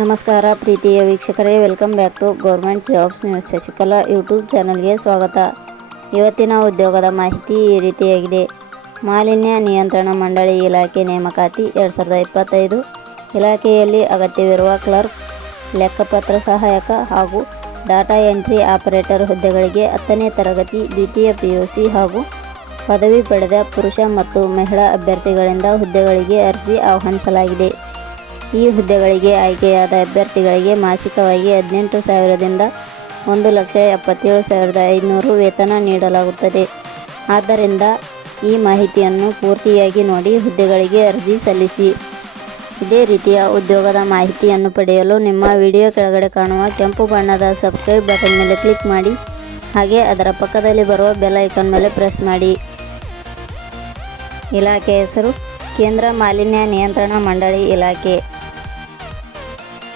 ನಮಸ್ಕಾರ ಪ್ರೀತಿಯ ವೀಕ್ಷಕರೇ, welcome back to government jobs news Shashikala YouTube ಚಾನಲ್ಗೆ ಸ್ವಾಗತ. ಇವತ್ತಿನ ಉದ್ಯೋಗದ ಮಾಹಿತಿ ಈ ರೀತಿಯಾಗಿದೆ. ಮಾಲಿನ್ಯ ನಿಯಂತ್ರಣ ಮಂಡಳಿ ಇಲಾಖೆ ನೇಮಕಾತಿ ಎರಡು ಸಾವಿರದ ಇಪ್ಪತ್ತೈದು. ಇಲಾಖೆಯಲ್ಲಿ ಅಗತ್ಯವಿರುವ ಕ್ಲರ್ಕ್, ಲೆಕ್ಕಪತ್ರ ಸಹಾಯಕ ಹಾಗೂ ಡಾಟಾ ಎಂಟ್ರಿ ಆಪರೇಟರ್ ಹುದ್ದೆಗಳಿಗೆ ಹತ್ತನೇ ತರಗತಿ, ದ್ವಿತೀಯ ಪಿ ಯು ಸಿ ಹಾಗೂ ಪದವಿ ಪಡೆದ ಪುರುಷ ಮತ್ತು ಮಹಿಳಾ ಅಭ್ಯರ್ಥಿಗಳಿಂದ ಹುದ್ದೆಗಳಿಗೆ ಅರ್ಜಿ ಆಹ್ವಾನಿಸಲಾಗಿದೆ. ಈ ಹುದ್ದೆಗಳಿಗೆ ಆಯ್ಕೆಯಾದ ಅಭ್ಯರ್ಥಿಗಳಿಗೆ ಮಾಸಿಕವಾಗಿ ಹದಿನೆಂಟು ಸಾವಿರದಿಂದ ಒಂದು ಲಕ್ಷ ಎಪ್ಪತ್ತೇಳು ಸಾವಿರದ ಐನೂರು ವೇತನ ನೀಡಲಾಗುತ್ತದೆ. ಆದ್ದರಿಂದ ಈ ಮಾಹಿತಿಯನ್ನು ಪೂರ್ತಿಯಾಗಿ ನೋಡಿ ಹುದ್ದೆಗಳಿಗೆ ಅರ್ಜಿ ಸಲ್ಲಿಸಿ. ಇದೇ ರೀತಿಯ ಉದ್ಯೋಗದ ಮಾಹಿತಿಯನ್ನು ಪಡೆಯಲು ನಿಮ್ಮ ವಿಡಿಯೋ ಕೆಳಗಡೆ ಕಾಣುವ ಕೆಂಪು ಬಣ್ಣದ ಸಬ್ಸ್ಕ್ರೈಬ್ ಬಟನ್ ಮೇಲೆ ಕ್ಲಿಕ್ ಮಾಡಿ. ಹಾಗೆ ಅದರ ಪಕ್ಕದಲ್ಲಿ ಬರುವ ಬೆಲ್ ಐಕಾನ್ ಮೇಲೆ ಪ್ರೆಸ್ ಮಾಡಿ. ಇಲಾಖೆ ಹೆಸರು ಕೇಂದ್ರ ಮಾಲಿನ್ಯ ನಿಯಂತ್ರಣ ಮಂಡಳಿ ಇಲಾಖೆ.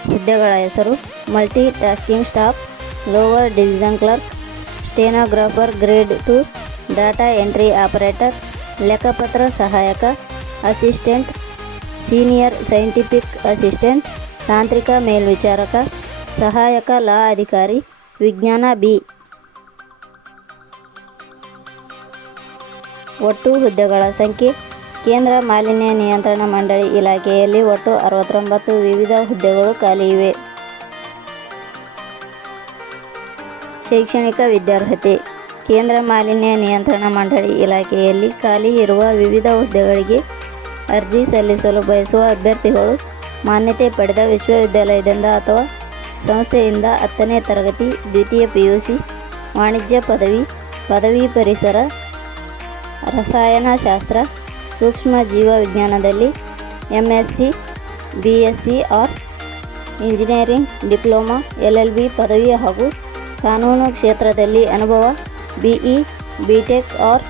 ಹುದ್ದೆಗಳ ಹೆಸರು multi tasking staff lower division clerk stenographer grade two data entry operator ಲೆಕ್ಕಪತ್ರ ಸಹಾಯಕ ಅಸಿಸ್ಟೆಂಟ್ ಸೀನಿಯರ್ ಸೈಂಟಿಫಿಕ್ ಅಸಿಸ್ಟೆಂಟ್ ತಾಂತ್ರಿಕ ಮೇಲ್ವಿಚಾರಕ, ಸಹಾಯಕ ಲಾ ಅಧಿಕಾರಿ, ವಿಜ್ಞಾನ ಬಿ. ಒಟ್ಟು ಹುದ್ದೆಗಳ ಸಂಖ್ಯೆ ಕೇಂದ್ರ ಮಾಲಿನ್ಯ ನಿಯಂತ್ರಣ ಮಂಡಳಿ ಇಲಾಖೆಯಲ್ಲಿ ಒಟ್ಟು ಅರವತ್ತೊಂಬತ್ತು ವಿವಿಧ ಹುದ್ದೆಗಳು ಖಾಲಿ ಇವೆ ಶೈಕ್ಷಣಿಕ ವಿದ್ಯಾರ್ಹತೆ, ಕೇಂದ್ರ ಮಾಲಿನ್ಯ ನಿಯಂತ್ರಣ ಮಂಡಳಿ ಇಲಾಖೆಯಲ್ಲಿ ಖಾಲಿ ಇರುವ ವಿವಿಧ ಹುದ್ದೆಗಳಿಗೆ ಅರ್ಜಿ ಸಲ್ಲಿಸಲು ಬಯಸುವ ಅಭ್ಯರ್ಥಿಗಳು ಮಾನ್ಯತೆ ಪಡೆದ ವಿಶ್ವವಿದ್ಯಾಲಯದಿಂದ ಅಥವಾ ಸಂಸ್ಥೆಯಿಂದ ಹತ್ತನೇ ತರಗತಿ, ದ್ವಿತೀಯ ಪಿ ಯು ಸಿ ವಾಣಿಜ್ಯ ಪದವಿ ಪದವಿ ಪರಿಸರ, ರಸಾಯನಶಾಸ್ತ್ರ ಸೂಕ್ಷ್ಮ ಜೀವ ವಿಜ್ಞಾನದಲ್ಲಿ M S C B S C or engineering, diploma L L B ಪದವಿ ಹಾಗೂ ಕಾನೂನು ಕ್ಷೇತ್ರದಲ್ಲಿ ಅನುಭವ B E B tech or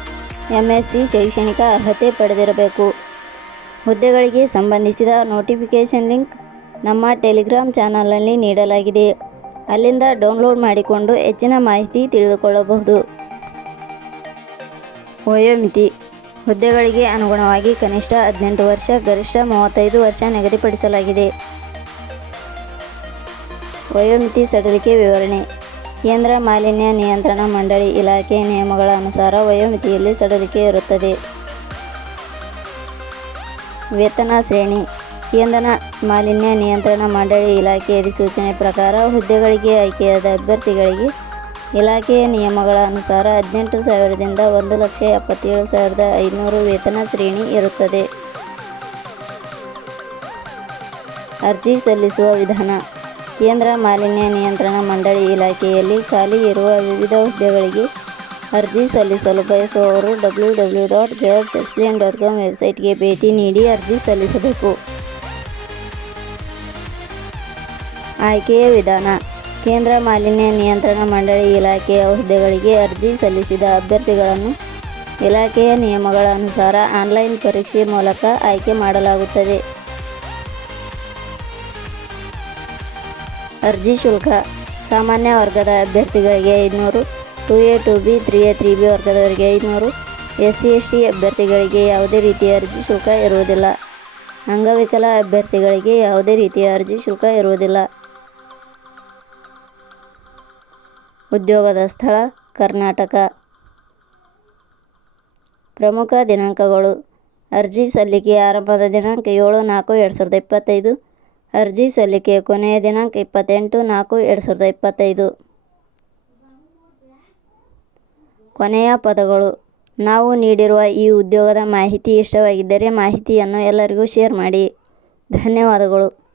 M S C ಶೈಕ್ಷಣಿಕ ಅರ್ಹತೆ ಪಡೆದಿರಬೇಕು. ಹುದ್ದೆಗಳಿಗೆ ಸಂಬಂಧಿಸಿದ ನೋಟಿಫಿಕೇಷನ್ ಲಿಂಕ್ ನಮ್ಮ ಟೆಲಿಗ್ರಾಮ್ ಚಾನಲಲ್ಲಿ ನೀಡಲಾಗಿದೆ. ಅಲ್ಲಿಂದ ಡೌನ್ಲೋಡ್ ಮಾಡಿಕೊಂಡು ಹೆಚ್ಚಿನ ಮಾಹಿತಿ ತಿಳಿದುಕೊಳ್ಳಬಹುದು. ವಯೋಮಿತಿ ಹುದ್ದೆಗಳಿಗೆ ಅನುಗುಣವಾಗಿ ಕನಿಷ್ಠ ಹದಿನೆಂಟು ವರ್ಷ, ಗರಿಷ್ಠ ಮೂವತ್ತೈದು ವರ್ಷ ನಿಗದಿಪಡಿಸಲಾಗಿದೆ. ವಯೋಮಿತಿ ಸಡಿಲಿಕೆ ವಿವರಣೆ. ಕೇಂದ್ರ ಮಾಲಿನ್ಯ ನಿಯಂತ್ರಣ ಮಂಡಳಿ ಇಲಾಖೆ ನಿಯಮಗಳ ಅನುಸಾರ ವಯೋಮಿತಿಯಲ್ಲಿ ಸಡಿಲಿಕೆ ಇರುತ್ತದೆ. ವೇತನ ಶ್ರೇಣಿ. ಕೇಂದ್ರ ಮಾಲಿನ್ಯ ನಿಯಂತ್ರಣ ಮಂಡಳಿ ಇಲಾಖೆ ಅಧಿಸೂಚನೆ ಪ್ರಕಾರ ಹುದ್ದೆಗಳಿಗೆ ಆಯ್ಕೆಯಾದ ಅಭ್ಯರ್ಥಿಗಳಿಗೆ ಇಲಾಖೆಯ ನಿಯಮಗಳ ಅನುಸಾರ ಹದಿನೆಂಟು ಸಾವಿರದಿಂದ ಒಂದು ಲಕ್ಷ ಎಪ್ಪತ್ತೇಳು ಸಾವಿರದ ಐನೂರು ವೇತನ ಶ್ರೇಣಿ ಇರುತ್ತದೆ. ಅರ್ಜಿ ಸಲ್ಲಿಸುವ ವಿಧಾನ. ಕೇಂದ್ರ ಮಾಲಿನ್ಯ ನಿಯಂತ್ರಣ ಮಂಡಳಿ ಇಲಾಖೆಯಲ್ಲಿ ಖಾಲಿ ಇರುವ ವಿವಿಧ ಹುದ್ದೆಗಳಿಗೆ ಅರ್ಜಿ ಸಲ್ಲಿಸಲು ಬಯಸುವವರು W W dot jobs explain dot com ವೆಬ್ಸೈಟ್ಗೆ ಭೇಟಿ ನೀಡಿ ಅರ್ಜಿ ಸಲ್ಲಿಸಬೇಕು. ಆಯ್ಕೆಯ ವಿಧಾನ. ಕೇಂದ್ರ ಮಾಲಿನ್ಯ ನಿಯಂತ್ರಣ ಮಂಡಳಿ ಇಲಾಖೆಯ ಹುದ್ದೆಗಳಿಗೆ ಅರ್ಜಿ ಸಲ್ಲಿಸಿದ ಅಭ್ಯರ್ಥಿಗಳನ್ನು ಇಲಾಖೆಯ ನಿಯಮಗಳ ಅನುಸಾರ ಆನ್ಲೈನ್ ಪರೀಕ್ಷೆ ಮೂಲಕ ಆಯ್ಕೆ ಮಾಡಲಾಗುತ್ತದೆ. ಅರ್ಜಿ ಶುಲ್ಕ, ಸಾಮಾನ್ಯ ವರ್ಗದ ಅಭ್ಯರ್ಥಿಗಳಿಗೆ ಐದುನೂರು two A, two B, three A, three B ವರ್ಗದವರಿಗೆ ಐದುನೂರು ಎಸ್ ಸಿ ಎಸ್ ಟಿ ಅಭ್ಯರ್ಥಿಗಳಿಗೆ ಯಾವುದೇ ರೀತಿಯ ಅರ್ಜಿ ಶುಲ್ಕ ಇರುವುದಿಲ್ಲ. ಅಂಗವಿಕಲ ಅಭ್ಯರ್ಥಿಗಳಿಗೆ ಯಾವುದೇ ರೀತಿಯ ಅರ್ಜಿ ಶುಲ್ಕ ಇರುವುದಿಲ್ಲ. ಉದ್ಯೋಗದ ಸ್ಥಳ ಕರ್ನಾಟಕ. ಪ್ರಮುಖ ದಿನಾಂಕಗಳು. ಅರ್ಜಿ ಸಲ್ಲಿಕೆ ಆರಂಭದ ದಿನಾಂಕ ಏಳು ನಾಲ್ಕು ಎರಡು ಸಾವಿರದ ಇಪ್ಪತ್ತೈದು. ಅರ್ಜಿ ಸಲ್ಲಿಕೆ ಕೊನೆಯ ದಿನಾಂಕ ಇಪ್ಪತ್ತೆಂಟು ನಾಲ್ಕು ಎರಡು ಸಾವಿರದ ಇಪ್ಪತ್ತೈದು. ಕೊನೆಯ ಪದಗಳು. ನಾವು ನೀಡಿರುವ ಈ ಉದ್ಯೋಗದ ಮಾಹಿತಿ ಇಷ್ಟವಾಗಿದ್ದರೆ ಮಾಹಿತಿಯನ್ನು ಎಲ್ಲರಿಗೂ ಶೇರ್ ಮಾಡಿ. ಧನ್ಯವಾದಗಳು.